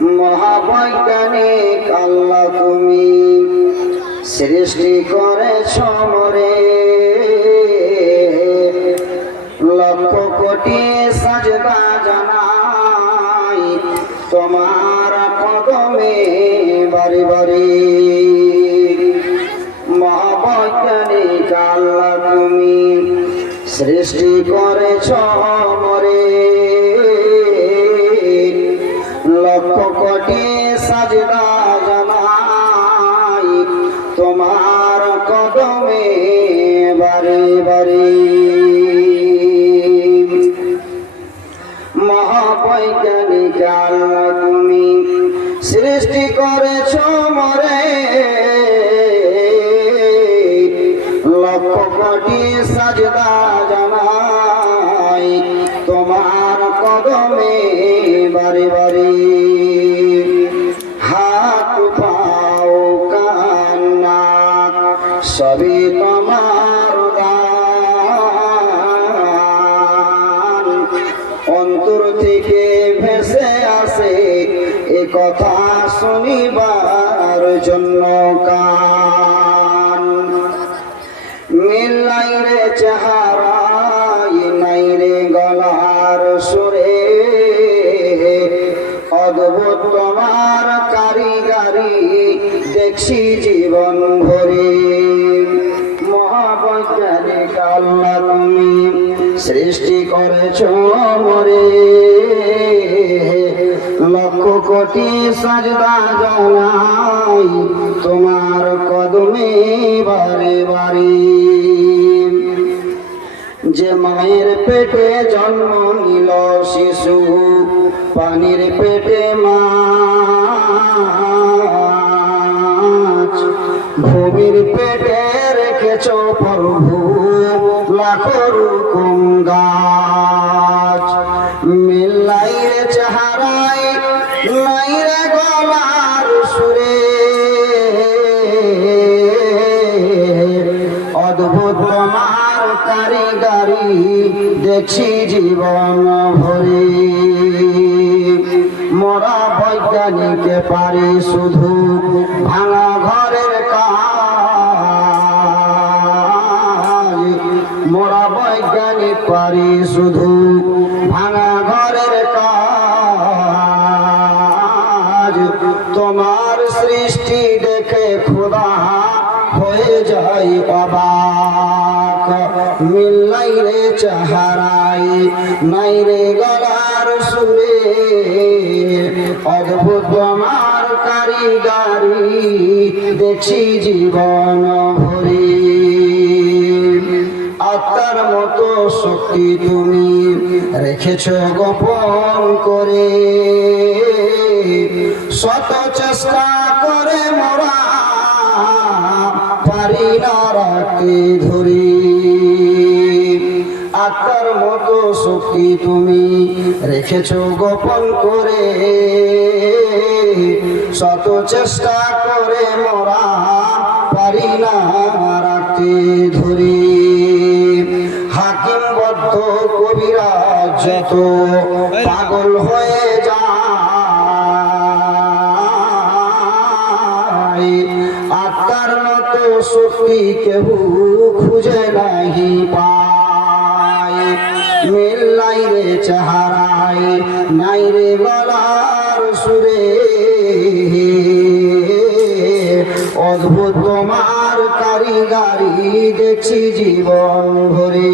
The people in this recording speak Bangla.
মহাবৈজ্ঞানিক আল্লাহ তুমি সৃষ্টি করেছ মরে। লক্ষ কোটি সাজদা জানাই তোমার কদমে বাড়ি বাড়ি। মহাবৈজ্ঞানিক আল্লাহ তুমি সৃষ্টি করেছ মরে। কোটি সাজদা জানাই। তোমার কদমে বারে বারে। মহাবৈজ্ঞানিক তুমি সৃষ্টি করেছ মরে পাও কান্না সবই তোমার অন্তর থেকে ভেসে আসে এ কথা শুনিবার জন্য কান। জীবন ভরে। মহাবৈজ্ঞানিক আল্লাহ তুমি সৃষ্টি করেছ মরে। লক্ষ কোটি সাজদা জানাই তোমার কদমে বারে বারে। যে মায়ের পেটে জন্ম নিল শিশু, পানির পেটে মাছ ভূমির পেটে রেখেছ প্রভু লাখো রকম গাছ। মিল্লাই রে চেহারায়, নাই রে গলার সুরে। অদ্ভুত তোমার কারিগারি দেখছি জীবন ভরে। মোরা বৈজ্ঞানিকে পারে শুধু ভাঙা ঘরের বৈজ্ঞানিক পারি শুধু ভাঙা ঘরের কাজ। তোমার সৃষ্টি দেখে খোদা হয়ে যাই অবাক। মিল্লাই রে চাহারাই নাই রে গলার সুরে। অদ্ভুত আমার কারিগারি দেখছি জীবন ভরে। মতো শক্তি তুমি রেখেছ গোপন করে। শত চেষ্টা করে মোরা পারি না রাখতে ধরি। আত্মার মতো শক্তি তুমি রেখেছ গোপন করে। শত চেষ্টা করে মোরা পারি না রাখতে ধরি। বদ্ধ কবিরা যত পাগল হয়ে যায়। আত্মার মতো শক্তি কেহ খুঁজে নাহি পায়। মিল্লাই রে চাহারায় নাই রে গলার সুরে। অদ্ভুত তোমার কারিগারি দেখছি জীবন ভরি।